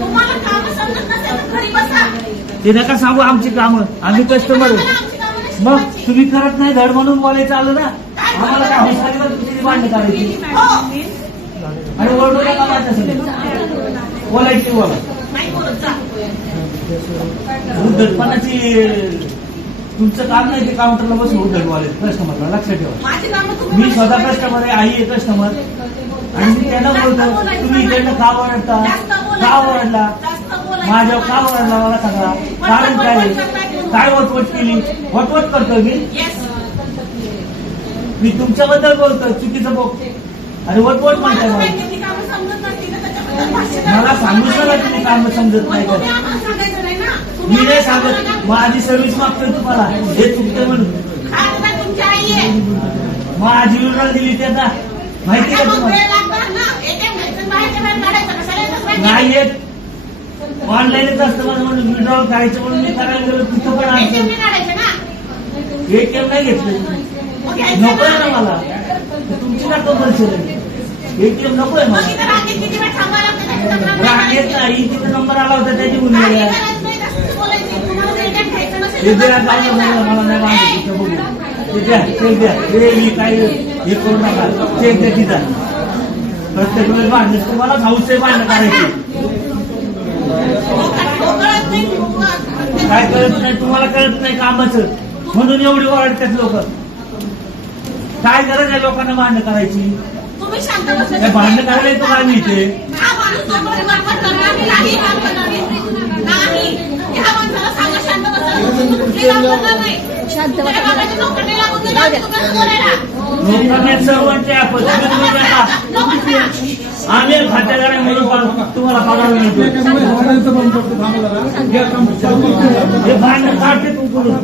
तुम्हाला काम समजत नसेल तर घरी बसा. ते नका सांगू आमची कामं, आम्ही कस्टमर. मग तुम्ही करत नाही धड म्हणून बोलायचं आलं ना. आम्हाला काय हौसाली तुमची भांडण करायची आणि ओरडू नका माझ्या सगळं बोलायची बोला. उद्धटपणाची तुमचं काम नाही ते काउंटरला बसून उद्धटवाले कस्टमरला लक्षात ठेवा. मी स्वतः कस्टमर आहे, आई आहे कस्टमर आणि मी त्यांना बोलतो तुम्ही इकडनं का ओरडता, का ओरडला, माझ्यावर का ओरडला मला सांगा. कारण काय काय वटवट केली, वटवट करतो मी तुमच्याबद्दल बोलतो चुकीचं बोल आणि वटवट म्हणताय मला सांगू शकता तुम्ही काम समजत नाही का. मी नाही सांगत, माझी सर्व्हिस मागतोय तुम्हाला हे चुकतंय म्हणून. माझी विवरण दिली त्यांना माहिती का तुम्हाला नाही येत. ऑनलाईनच असतं माझं म्हणून विड्रॉल करायचं म्हणून मी करायला गेलो तिथं पण ATM नाही घेतलं. नकोय ना मला तुमची नका परिस्थिती. ATM नकोय मला राहण्यात नाही. तिथे नंबर आला होता त्याची मुली मला नाही बांधायचं बघू चेक द्या हे काय हे करू नका चेक द्या तिचा प्रत्येक वेळेस बांधण्यास तुम्हाला हाऊस आहे बांधणं करायची. काय कळत नाही तुम्हाला, कळत नाही कामाचं म्हणून एवढी ओरडतात लोक. काय गरज आहे लोकांना भांडणं करायची. भांडणं करायला येतो आम्ही इथे. लोकांना सर्वांचे आम्ही खातेदार म्हणून तुम्हाला पगार मिळतो. हे भांडण काढते तुमकडून.